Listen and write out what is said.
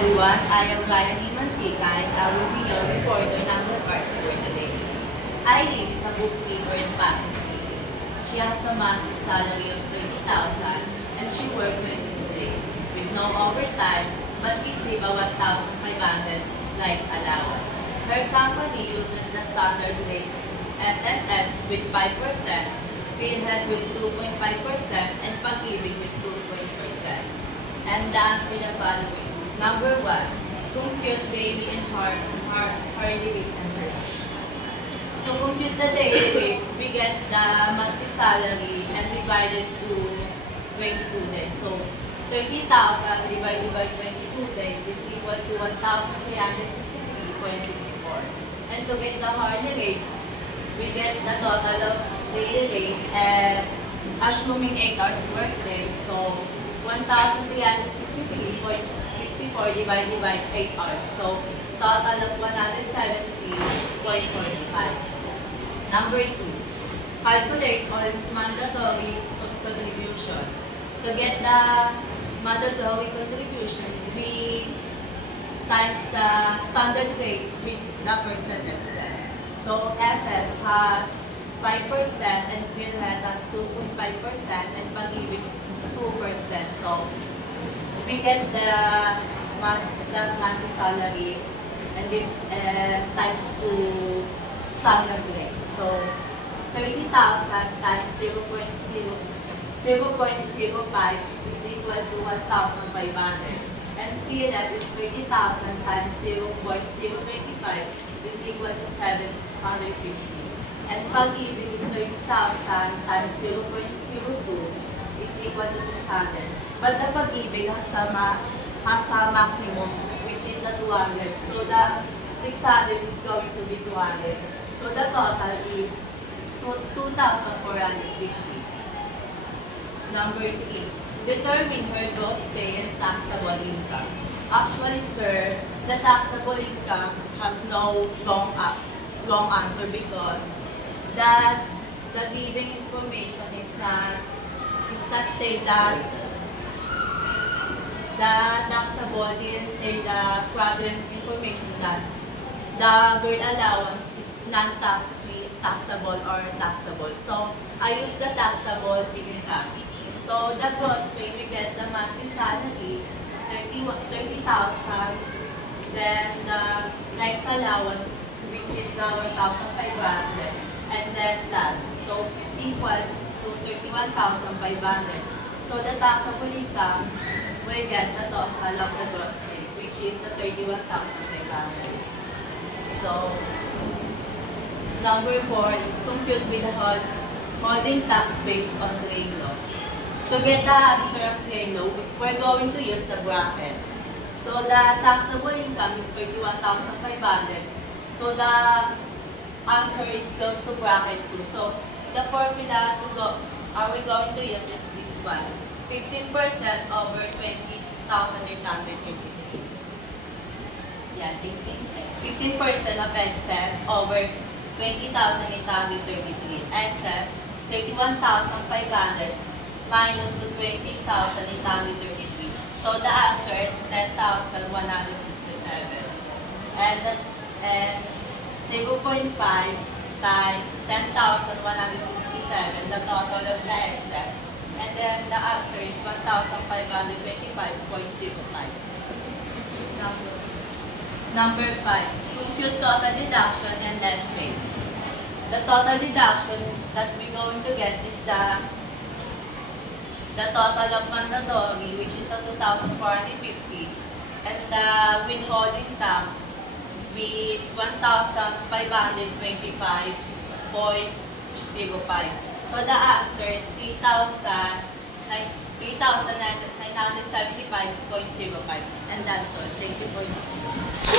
everyone, I am Ryan Mantica and I will be your reporter number part for today. Eileen is a bookkeeper in Pasig City. She has a monthly salary of $30,000 and she works 22 days with no overtime but receives a $1,500 life allowance. Her company uses the standard rates SSS with 5%, PhilHealth with 2.5%, and Pag-ibig with 2%. And the answer the following. Number 1, compute daily and hourly rate answer. To compute the daily rate, we get the monthly salary and divide it to 22 days. So 30,000 divided by 22 days is equal to 1,363.64. And to get the hourly rate, we get the total of daily rate and assuming 8 hours work day. So 1,363.64 divided by 8 hours. So, total of 170.45. Number 2, calculate all mandatory contribution. To get the mandatory contribution, we times the standard rates with the percentage set. So, SS has 5% and PhilHealth has 2.5% and Pag-ibig 2%. So, we get the monthly salary and times to standard rate. So, 30,000 times 0.05 is equal to 1,500. And PhilHealth is 30,000 times 0.025 is equal to 750. And Pag-ibig is 30,000 times 0.02 is equal to 600. But the Pag-ibig has a maximum, which is the 200. So the 600 is going to be 200. So the total is 2,450. Number 3, determine her gross pay and taxable income. Actually, sir, the taxable income has no wrong answer because the giving information is not say that the taxable didn't say the problem information that the girl allowance is non-taxable or taxable. So I use the taxable income. So the gross pay, we get the monthly salary, 30,000, then the nice allowance, which is the 1,500, and then plus. So equals to 31,500. So the taxable income will get the total of the gross pay, which is the 31,500. So number 4 is compute with the holding tax based on Drain Law. To get the answer of Drain Law, we're going to use the bracket. So the taxable income is 31,500. So the answer is close to bracket 2. So the formula we going to use is this one. 15% over 20,853. Yeah, 15% of excess over 20,833. Excess, 31,500 minus to 20,833. So the answer, 10,167. And 0.5 times 10,167, the total of the excess. And then the answer is 1,525.05. Number 5, compute total deduction and net pay. The total deduction that we're going to get is the total of mandatory, which is 2,450, and the withholding tax with 1,525.05. So the answer is 3,975.05. And that's all. Thank you for listening.